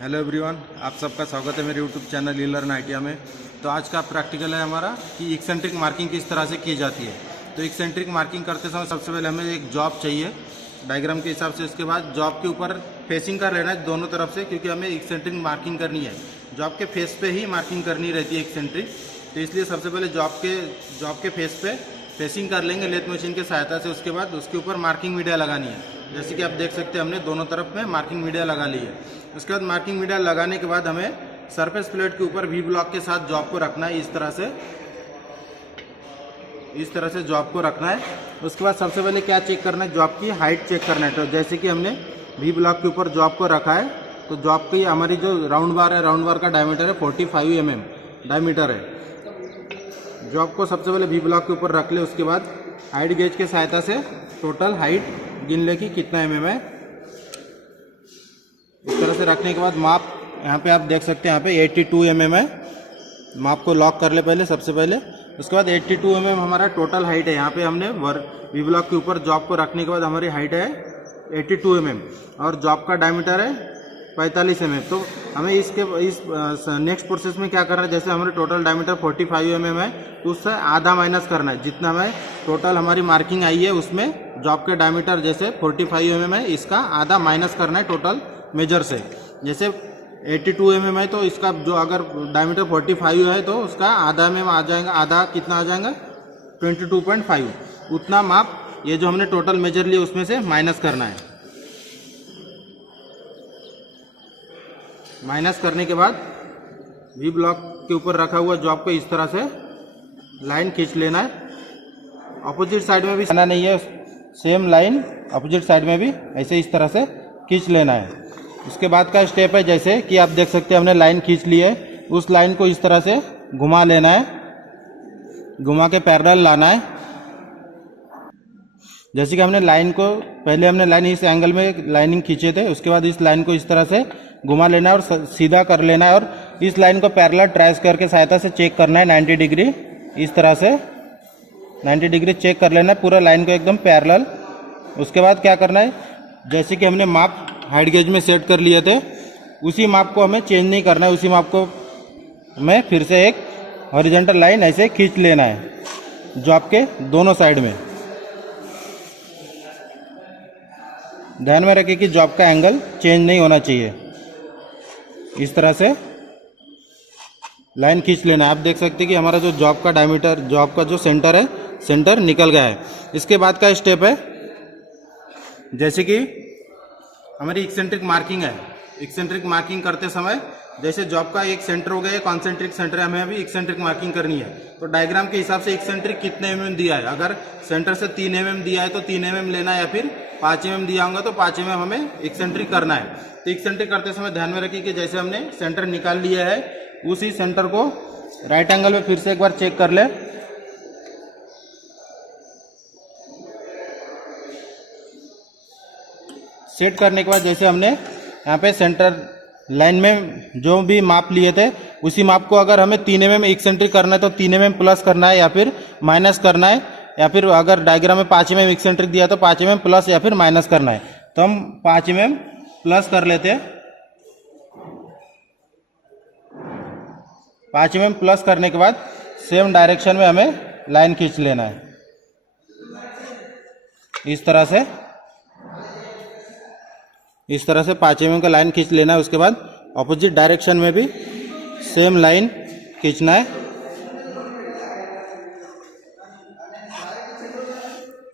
Hello everyone, आप सबका स्वागत है मेरे यूट्यूब चैनल लर्न आइडिया में। तो आज का प्रैक्टिकल है हमारा कि एक्सेंट्रिक मार्किंग किस तरह से की जाती है। तो एक्सेंट्रिक मार्किंग करते समय सबसे पहले हमें एक जॉब चाहिए डायग्राम के हिसाब से। उसके बाद जॉब के ऊपर फेसिंग कर लेना है दोनों तरफ से, क्योंकि हमें एक्सेंट्रिक मार्किंग करनी है। जॉब के फेस पे ही मार्किंग करनी रहती है एक्सेंट्रिक, तो इसलिए सबसे पहले जॉब के फेस पे फेसिंग कर लेंगे लेथ मशीन की सहायता से। उसके बाद उसके ऊपर मार्किंग मीडिया लगानी है। जैसे कि आप देख सकते हैं हमने दोनों तरफ में मार्किंग मीडिया लगा ली है। उसके बाद मार्किंग मीडिया लगाने के बाद हमें सरफेस प्लेट के ऊपर वी ब्लॉक के साथ जॉब को रखना है। इस तरह से जॉब को रखना है। उसके बाद सबसे पहले क्या चेक करना है, जॉब की हाइट चेक करना है। तो जैसे कि हमने वी ब्लॉक के ऊपर जॉब को रखा है, तो जॉब की हमारी जो राउंड बार है, राउंड बार का डायमीटर है 45 mm डायमीटर है। जॉब को सबसे पहले वी ब्लॉक के ऊपर रख ले। उसके बाद हाइट गेज के सहायता से टोटल हाइट गिन ले कि कितना mm है। इस तरह से रखने के बाद माप यहाँ पे आप देख सकते हैं, यहाँ पे 82 mm है। माप को लॉक कर ले पहले सबसे पहले। उसके बाद 82 mm हमारा टोटल हाइट है। यहाँ पे हमने वी ब्लॉक के ऊपर जॉब को रखने के बाद हमारी हाइट है 82 mm और जॉब का डायमीटर है 45 mm। तो हमें इस नेक्स्ट प्रोसेस में क्या करना है, जैसे हमारे टोटल डायमीटर 45 mm है, तो उससे आधा माइनस करना है। जितना हमें टोटल हमारी मार्किंग आई है उसमें जॉब के डायमीटर जैसे 45 mm है, इसका आधा माइनस करना है टोटल मेजर से। जैसे 82 mm है तो इसका जो अगर डायमीटर 45 है तो उसका आधा में आ जाएगा। आधा कितना आ जाएगा 22.5। उतना माप ये जो हमने टोटल मेजर लिया उसमें से माइनस करना है। माइनस करने के बाद वी ब्लॉक के ऊपर रखा हुआ जॉब को इस तरह से लाइन खींच लेना है। अपोजिट साइड में भी आना नहीं है, सेम लाइन अपोजिट साइड में भी ऐसे इस तरह से खींच लेना है। उसके बाद का स्टेप है, जैसे कि आप देख सकते हैं हमने लाइन खींच ली है, उस लाइन को इस तरह से घुमा लेना है, घुमा के पैरेलल लाना है। जैसे कि हमने लाइन को पहले हमने लाइन इस एंगल में लाइनिंग खींचे थे, उसके बाद इस लाइन को इस तरह से घुमा लेना है और सीधा कर लेना है। और इस लाइन को पैरेलल ट्रेस करके सहायता से चेक करना है 90 डिग्री। इस तरह से 90 डिग्री चेक कर लेना है पूरा लाइन को एकदम पैरेलल। उसके बाद क्या करना है, जैसे कि हमने माप हाइट गेज में सेट कर लिए थे, उसी माप को हमें चेंज नहीं करना है। उसी माप को हमें फिर से एक हॉरिजॉन्टल लाइन ऐसे खींच लेना है जॉब के दोनों साइड में। ध्यान में रखें कि जॉब का एंगल चेंज नहीं होना चाहिए। इस तरह से लाइन खींच लेना है। आप देख सकते हैं कि हमारा जो जॉब का डायमीटर, जॉब का जो सेंटर है, सेंटर निकल गया है। इसके बाद का स्टेप है, जैसे कि हमारी एक्सेंट्रिक मार्किंग है। एक्सेंट्रिक मार्किंग करते समय जैसे जॉब का एक सेंटर हो गया, कॉन्सेंट्रिक सेंटर है, हमें अभी एक्सेंट्रिक मार्किंग करनी है। तो डायग्राम के हिसाब से एक्सेंट्रिक कितने mm दिया है, अगर सेंटर से 3 mm दिया है तो 3 mm लेना है, या फिर 5 mm दिया होगा तो 5 mm हमें एक्सेंट्रिक करना है। तो एक्सेंट्रिक करते समय ध्यान में रखिए कि जैसे हमने सेंटर निकाल लिया है, उसी सेंटर को राइट एंगल में फिर से एक बार चेक कर ले। सेट करने के बाद जैसे हमने यहाँ पे सेंटर लाइन में जो भी माप लिए थे, उसी माप को अगर हमें 3 mm एक्सेंट्रिक करना है तो 3 mm प्लस करना है या फिर माइनस करना है, या फिर अगर डायग्राम में 5 mm एक्सेंट्रिक दिया तो 5 mm प्लस या फिर माइनस करना है। तो हम 5 mm प्लस कर लेते हैं। 5 mm प्लस करने के बाद सेम डायरेक्शन में हमें लाइन खींच लेना है इस तरह से। 5 mm का लाइन खींच लेना है। उसके बाद ऑपोजिट डायरेक्शन में भी सेम लाइन खींचना है।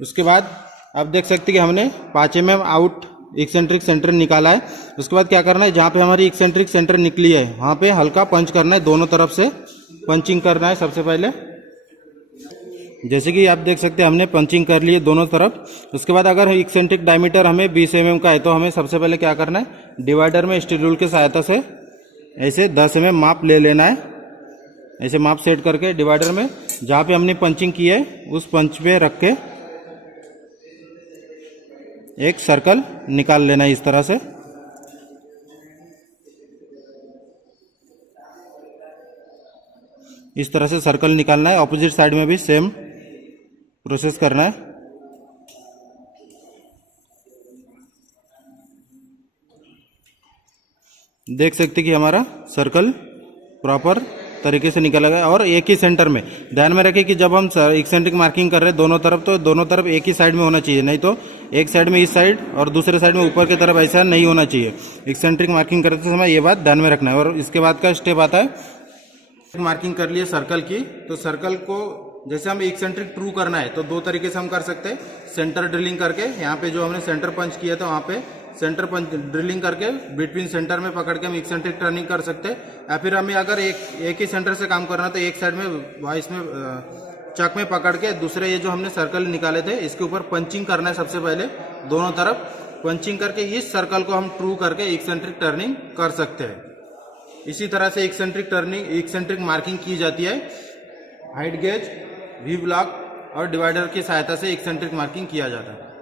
उसके बाद आप देख सकते हैं कि हमने 5 mm आउट एक्सेंट्रिक सेंटर निकाला है। उसके बाद क्या करना है, जहाँ पे हमारी एक्सेंट्रिक सेंटर निकली है वहाँ पे हल्का पंच करना है, दोनों तरफ से पंचिंग करना है सबसे पहले। जैसे कि आप देख सकते हैं हमने पंचिंग कर ली है दोनों तरफ। उसके बाद अगर एक्सेंट्रिक डायमीटर हमें 20 mm का है तो हमें सबसे पहले क्या करना है, डिवाइडर में स्टील रूल की सहायता से ऐसे 10 mm माप ले लेना है। ऐसे माप सेट करके डिवाइडर में जहाँ पे हमने पंचिंग की है उस पंच पे रख के एक सर्कल निकाल लेना है इस तरह से। इस तरह से सर्कल निकालना है। ऑपोजिट साइड में भी सेम प्रोसेस करना है। देख सकते कि हमारा सर्कल प्रॉपर तरीके से निकला गया और एक ही सेंटर में। ध्यान में रखें कि जब हम एक्सेंट्रिक मार्किंग कर रहे हैं दोनों तरफ, तो दोनों तरफ एक ही साइड में होना चाहिए, नहीं तो एक साइड में इस साइड और दूसरे साइड में ऊपर की तरफ ऐसा नहीं होना चाहिए। एक्सेंट्रिक मार्किंग करते समय ये बात ध्यान में रखना है। और इसके बाद का स्टेप आता है मार्किंग कर लिए सर्कल की, तो सर्कल को जैसे हम एक्सेंट्रिक ट्रू करना है तो दो तरीके से हम कर सकते हैं। सेंटर ड्रिलिंग करके, यहाँ पे जो हमने सेंटर पंच किया था वहाँ पे सेंटर पंच ड्रिलिंग करके बिटवीन सेंटर में पकड़ के हम एक्सेंट्रिक टर्निंग कर सकते हैं। या फिर हमें अगर एक ही सेंटर से काम करना है तो एक साइड में इसमें चक में पकड़ के दूसरे ये जो हमने सर्कल निकाले थे इसके ऊपर पंचिंग करना है। सबसे पहले दोनों तरफ पंचिंग करके इस सर्कल को हम ट्रू करके एक्सेंट्रिक टर्निंग कर सकते हैं। इसी तरह से एक्सेंट्रिक मार्किंग की जाती है। हाइट गेज, वी ब्लॉक और डिवाइडर की सहायता से एक्सेंट्रिक मार्किंग किया जाता है।